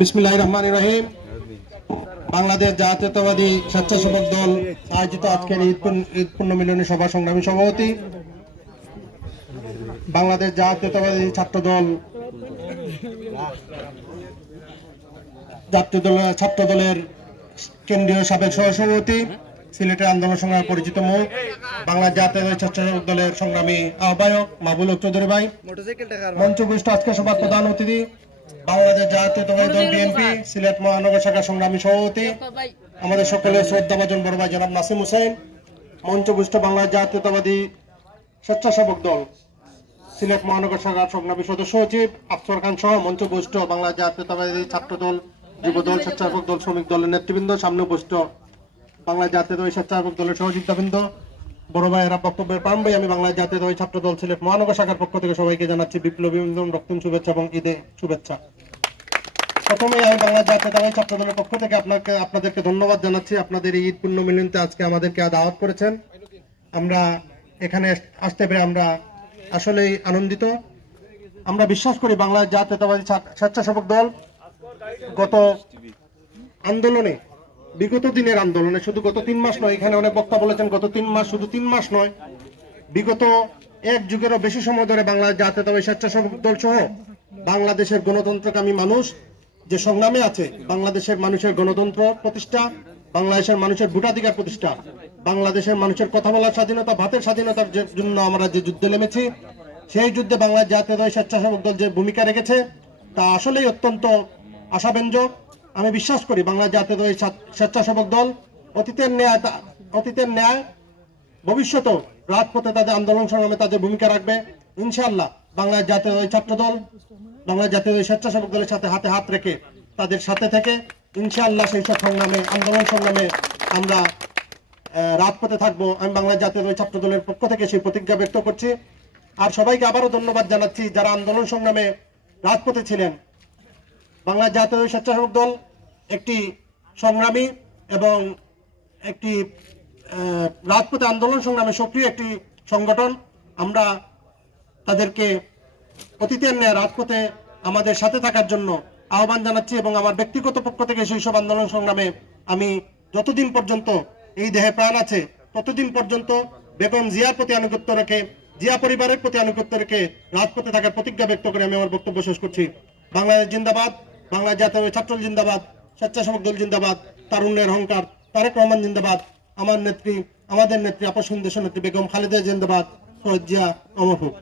বিসমিল্লাহির রহমানির রহিম। বাংলাদেশ জাতীয়তাবাদী স্বেচ্ছাসেবক দল আয়োজিত আজকের ঈদ পুণ্যমিলনী সভা সংগ্রামী সভাপতি, বাংলাদেশ জাতীয়তাবাদী ছাত্র দলের কেন্দ্রীয় সাবেক সহসভাপতি, সিলেটের আন্দোলন সংগ্রামে পরিচিত মুখ, বাংলা জাতীয়তাবাদী স্বেচ্ছাসেবক দলের সংগ্রামী আহ্বায়ক মাহবুব হক চৌধুরী ভাই, মঞ্চপুষ্ট আজকে সভার প্রধান অতিথি, বাংলাদেশ জাতীয়তাবাদী দল বিএনপি সিলেট মহানগর শাখার সংগ্রামী সভাপতি, আমাদের সকলের শ্রদ্ধাভাজন বড় ভাই জনাব নাসিম হোসেন, মঞ্চপুষ্ট বাংলা জাতীয়তাবাদী স্বেচ্ছাসেবক দল সিলেট মহানগর শাখার সংগ্রামী সদস্য সচিব আফসর খান সহ মঞ্চপুষ্ট বাংলা জাতীয়তাবাদী ছাত্র দল, যুব দল, স্বেচ্ছাসেবক দল, শ্রমিক দলের নেতৃবৃন্দ, সামনে উপস্থিত বাংলা জাতীয়তাবাদী স্বেচ্ছাসেবক দলের সহযোগিতাবৃন্দ, বড় ভাইয়েরা, বক্তব্যের প্রারম্ভে আমি বাংলা জাতীয়তাবাদী ছাত্র দল সিলেট মহানগর শাখার পক্ষ থেকে সবাইকে জানাচ্ছি বিপ্লবী রক্তিম শুভেচ্ছা এবং ঈদে শুভেচ্ছা। প্রথমেই আমি বাংলা জাতীয়তাবাদী ছাত্র দলের পক্ষ থেকে আপনাদেরকে ধন্যবাদ জানাচ্ছি। আপনাদের এই ঈদ পুণ্যমিলনীতে আজকে আমাদেরকে দাওয়াত করেছেন। আমরা এখানে আসতে পেরে আমরা আসলেই আনন্দিত। আমরা বিশ্বাস করি বাংলা জাতীয়তাবাদী স্বেচ্ছাসেবক দল গত আন্দোলনে, বিগত দিনের আন্দোলনে, শুধু গত 3 মাস নয়, এখানে অনেক বক্তা বলেছেন গত 3 মাস, শুধু 3 মাস নয়, বিগত এক যুগেরও বেশি সময় ধরে বাংলা জাতীয়তাবাদী স্বেচ্ছাসেবক দল সহ বাংলাদেশের গণতন্ত্রকামী মানুষ যে সংগ্রামে আছে, বাংলাদেশের মানুষের গণতন্ত্র প্রতিষ্ঠা, বাংলাদেশের মানুষের ভোটাধিকার প্রতিষ্ঠা, বাংলাদেশের মানুষের কথা বলার স্বাধীনতা, ভাতের স্বাধীনতার জন্য আমরা যে যুদ্ধে নেমেছি, সেই যুদ্ধে বাংলা জাতীয়তাবাদী স্বেচ্ছাসেবক দল যে ভূমিকা রেখেছে তা আসলেই অত্যন্ত আশাব্যঞ্জক। আমি বিশ্বাস করি বাংলা জাতীয়তাবাদী স্বেচ্ছাসেবক দল অতীতের ন্যায় ভবিষ্যতেও রাজপথে তাদের আন্দোলন সংগ্রামে তাদের ভূমিকা রাখবে ইনশাআল্লাহ। বাংলা জাতীয়তাবাদী ছাত্র দল বাংলা জাতীয়তাবাদী স্বেচ্ছাসেবক দলের সাথে হাতে হাত রেখে তাদের সাথে থেকে ইনশাআল্লাহ সেই সব সংগ্রামে, আন্দোলন সংগ্রামে আমরা রাজপথে থাকবো। আমি বাংলা জাতীয়তাবাদী ছাত্র দলের পক্ষ থেকে সেই প্রতিজ্ঞা ব্যক্ত করছি। আর সবাইকে আবারও ধন্যবাদ জানাচ্ছি যারা আন্দোলন সংগ্রামে রাজপথে ছিলেন। বাংলা জাতীয়তাবাদী স্বেচ্ছাসেবক দল একটি সংগ্রামী এবং একটি রাজপথে আন্দোলন সংগ্রামে সক্রিয় একটি সংগঠন। আমরা তাদেরকে অতীতের ন্যায় রাজপথে আমাদের সাথে থাকার জন্য আহ্বান জানাচ্ছি এবং আমার ব্যক্তিগত পক্ষ থেকে সেই সব আন্দোলন সংগ্রামে আমি যতদিন পর্যন্ত এই দেহে প্রাণ আছে ততদিন পর্যন্ত বেগম জিয়ার প্রতি আনুগত্য রেখে, জিয়া পরিবারের প্রতি আনুগত্য রেখে রাজপথে থাকার প্রতিজ্ঞা ব্যক্ত করে আমি আমার বক্তব্য শেষ করছি। বাংলাদেশ জিন্দাবাদ, বাংলা জাতীয় ছাত্র জিন্দাবাদ, স্বেচ্ছাসেবক দল জিন্দাবাদ, তারুণ্যের অহংকার তারেক রহমান জিন্দাবাদ, আমাদের নেত্রী আপসহীন দেশনেত্রী বেগম খালেদা জিন্দাবাদ, শহীদ জিয়া অমর হোক।